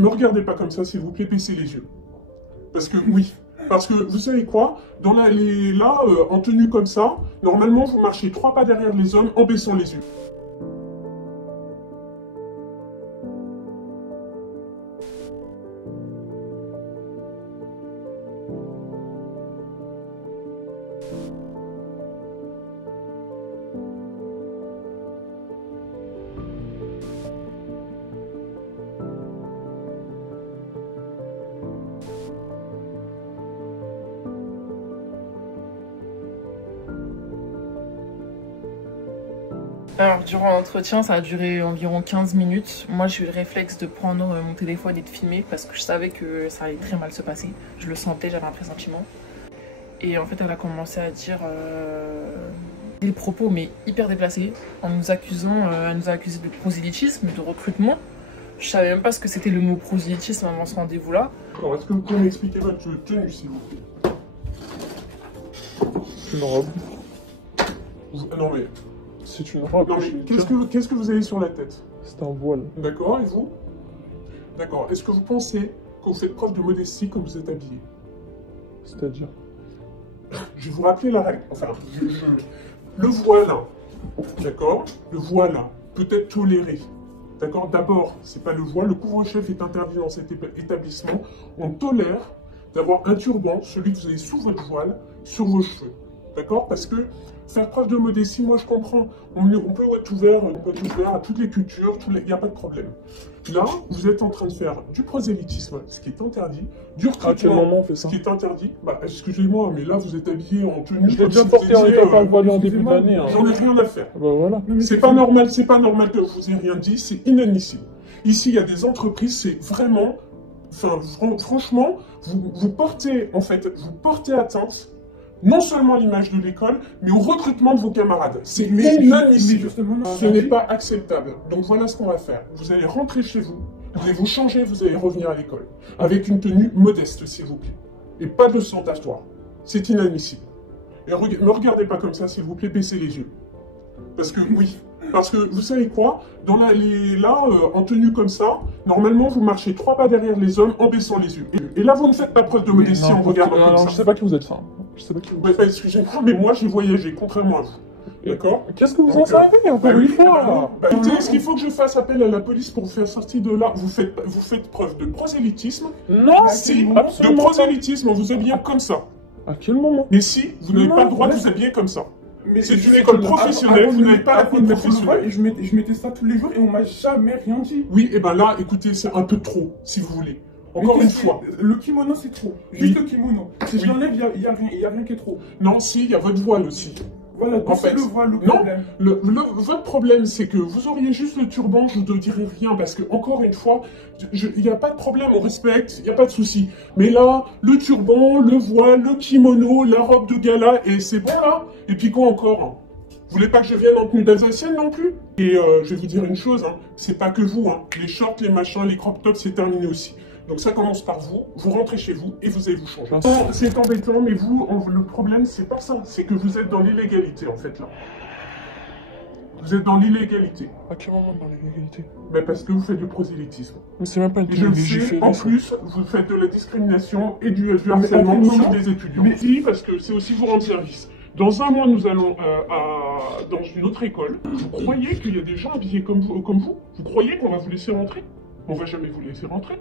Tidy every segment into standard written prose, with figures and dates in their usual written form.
me regardez pas comme ça, s'il vous plaît, baissez les yeux. Parce que, oui, parce que, vous savez quoi, en tenue comme ça, normalement, vous marchez 3 pas derrière les hommes en baissant les yeux. Alors, durant l'entretien, ça a duré environ 15 minutes. Moi, j'ai eu le réflexe de prendre mon téléphone et de filmer parce que je savais que ça allait très mal se passer. Je le sentais, j'avais un pressentiment. Et en fait, elle a commencé à dire des propos, mais hyper déplacés, en nous accusant, elle nous a accusé de prosélytisme, de recrutement. Je savais même pas ce que c'était le mot prosélytisme avant ce rendez-vous-là. Alors, est-ce que vous pouvez m'expliquer votre tenue, s'il vous plaît? Une robe. Non, mais... C'est une robe. Non, mais qu'est-ce que vous avez sur la tête? C'est un voile. D'accord, et vous? D'accord. Est-ce que vous pensez que vous faites preuve de modestie quand vous êtes habillé? C'est-à-dire? Je vais vous rappeler la règle. Enfin, le voile, d'accord? Le voile peut être toléré. D'accord? D'abord, c'est pas le voile. Le couvre-chef est interdit dans cet établissement. On tolère d'avoir un turban, celui que vous avez sous votre voile, sur vos cheveux. D'accord? Parce que faire preuve de modestie, moi je comprends. On peut être ouvert à toutes les cultures, il n'y a pas de problème. Là, vous êtes en train de faire du prosélytisme, ce qui est interdit, du recrutement, à quel moment on fait ça? Ce qui est interdit. Bah, excusez-moi, mais là vous êtes habillé en tenue. Je l'ai déjà porté en étant pas voilé en début d'année. Hein. J'en ai rien à faire. Bah voilà. C'est pas normal que je vous ai rien dit, c'est inadmissible. Ici, il y a des entreprises, c'est vraiment... Enfin, franchement, vous portez atteinte non seulement à l'image de l'école, mais au recrutement de vos camarades. C'est inadmissible. Ce n'est pas acceptable. Donc voilà ce qu'on va faire. Vous allez rentrer chez vous, vous allez vous changer, vous allez revenir à l'école. Avec une tenue modeste, s'il vous plaît. Et pas de ostentatoire. C'est inadmissible. Et me regardez pas comme ça, s'il vous plaît, baissez les yeux. Parce que, oui. Parce que, vous savez quoi? En tenue comme ça, normalement, vous marchez 3 pas derrière les hommes en baissant les yeux. Et là, vous ne faites pas preuve de modestie en regardant comme ça. Je sais pas qui vous êtes, enfin. Je sais pas qui vous êtes. Excusez-moi, mais moi, j'ai voyagé, contrairement à vous. D'accord? Qu'est-ce que vous en savez, encore une fois? Écoutez, est-ce qu'il faut que je fasse appel à la police pour vous faire sortir de là? Vous faites preuve de prosélytisme? Non! Si, de prosélytisme, vous habillez comme ça. À quel moment? Mais si, vous n'avez pas le droit de vous habiller comme ça. C'est une école professionnelle, vous n'avez pas la école professionnelle. Et je mettais ça tous les jours et on m'a jamais rien dit. Oui, et ben là, écoutez, c'est un peu trop, si vous voulez. Encore une fois. Le kimono, c'est trop. Juste le kimono. Si je l'enlève, il y a rien qui est trop. Non, si, il y a votre voile aussi. Voilà, en fait, le voile, le problème. Non, votre problème, c'est que vous auriez juste le turban, je ne te dirais rien, parce que, encore une fois, il n'y a pas de problème, on respecte, il n'y a pas de souci. Mais là, le turban, le voile, le kimono, la robe de gala, et c'est bon là? Et puis quoi encore? Vous voulez pas que je vienne en tenue d'Alsacienne non plus? Et je vais vous dire une chose, c'est pas que vous, les shorts, les machins, les crop tops, c'est terminé aussi. Donc ça commence par vous, vous rentrez chez vous et vous allez vous changer. C'est embêtant, mais vous, le problème, c'est pas ça. C'est que vous êtes dans l'illégalité, en fait, là. Vous êtes dans l'illégalité. À quel moment dans l'illégalité? Ben parce que vous faites du prosélytisme. Mais c'est même pas une tenue légiférée. En plus, vous faites de la discrimination et du harcèlement contre des étudiants. Mais si, parce que c'est aussi vous rendre service. Dans un mois, nous allons dans une autre école. Vous croyez qu'il y a des gens habillés comme vous? Vous croyez qu'on va vous laisser rentrer? On va jamais vous laisser rentrer.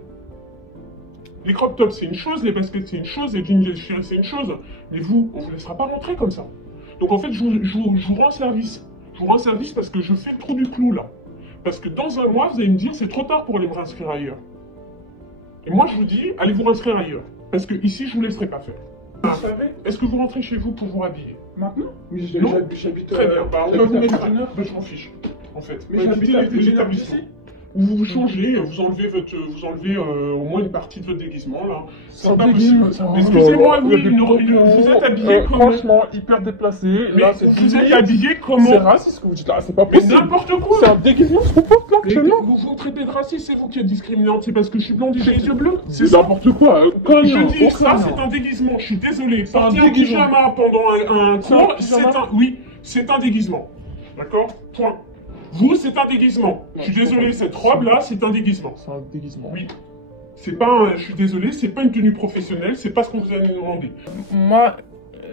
Les crop tops, c'est une chose, les baskets, c'est une chose, les jeans déchirés, c'est une chose. Mais vous, on vous laissera pas rentrer comme ça. Donc en fait, je vous rends service. Je vous rends service parce que je fais le trou du clou, là. Parce que dans un mois, vous allez me dire, c'est trop tard pour aller vous inscrire ailleurs. Et moi, je vous dis, allez vous inscrire ailleurs. Parce que ici, je vous laisserai pas faire. Est-ce que vous rentrez chez vous pour vous habiller? Maintenant? Mais j'habite... Très bien, on va vous mettre à 9, je m'en fiche. En fait, mais j'habite l'établissement. Vous vous changez, vous enlevez au moins une partie de votre déguisement, là. C'est pas possible. Excusez-moi, oui, vous êtes habillé comme... Franchement, hyper déplacé. Là, vous êtes habillé comment? C'est raciste ce que vous dites là, c'est pas possible. Mais n'importe quoi. C'est un déguisement ce qu'on porte là, actuellement. Vous traitez de raciste, c'est vous qui êtes discriminante, c'est parce que je suis blond et j'ai les yeux bleus. C'est n'importe quoi. Je dis, ça c'est un déguisement, je suis désolé. Porter un pyjama pendant un cours, c'est un déguisement. D'accord? Point. Vous, c'est un déguisement. Je suis désolé, cette robe-là, c'est un déguisement. C'est un déguisement. Oui. C'est pas, je suis désolé, c'est pas une tenue professionnelle, c'est pas ce qu'on vous a demandé. Moi,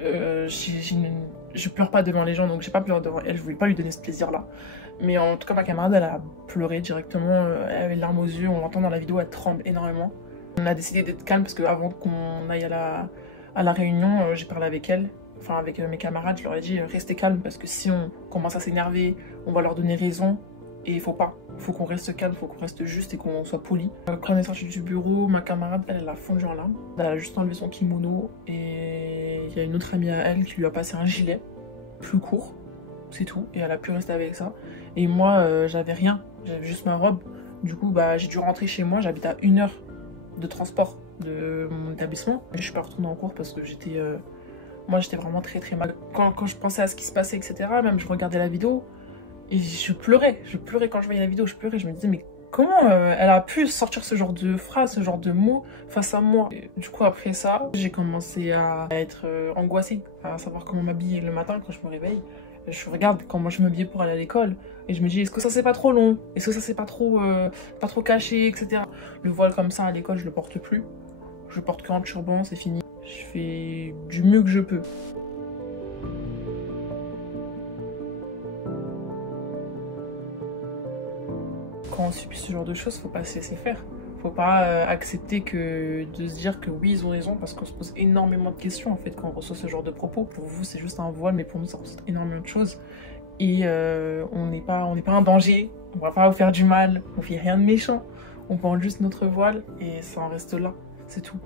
je pleure pas devant les gens, donc j'ai pas pleuré devant elle, je voulais pas lui donner ce plaisir-là. Mais en tout cas, ma camarade, elle a pleuré directement, elle avait les larmes aux yeux, on l'entend dans la vidéo, elle tremble énormément. On a décidé d'être calme parce qu'avant qu'on aille à la réunion, j'ai parlé avec elle, enfin avec mes camarades, je leur ai dit restez calme parce que si on commence à s'énerver, on va leur donner raison. Et il faut pas, il faut qu'on reste calme, il faut qu'on reste juste et qu'on soit poli. Quand on est sorti du bureau, ma camarade, elle a fondu en larmes. Elle a juste enlevé son kimono et il y a une autre amie à elle qui lui a passé un gilet plus court, c'est tout. Et elle a pu rester avec ça. Et moi, j'avais rien, j'avais juste ma robe. Du coup, bah, j'ai dû rentrer chez moi, j'habite à 1 heure de transport de mon établissement. Et je suis pas retournée en cours parce que j'étais vraiment très très mal. Quand je pensais à ce qui se passait, etc., même je regardais la vidéo, et je pleurais quand je voyais la vidéo, je pleurais, je me disais mais comment elle a pu sortir ce genre de phrase, ce genre de mots face à moi. Et du coup après ça, j'ai commencé à être angoissée, à savoir comment m'habiller le matin quand je me réveille. Je regarde comment je m'habillais pour aller à l'école et je me dis est-ce que ça c'est pas trop long, est-ce que ça c'est pas trop caché, etc. Le voile comme ça à l'école je le porte plus, je porte qu'en turban, c'est fini. Je fais du mieux que je peux. Quand on subit ce genre de choses, faut pas se laisser faire. Faut pas accepter de se dire que oui, ils ont raison, parce qu'on se pose énormément de questions en fait quand on reçoit ce genre de propos. Pour vous, c'est juste un voile, mais pour nous, ça représente énormément de choses. Et on n'est pas un danger, on va pas vous faire du mal, on fait rien de méchant. On porte juste notre voile et ça en reste là, c'est tout.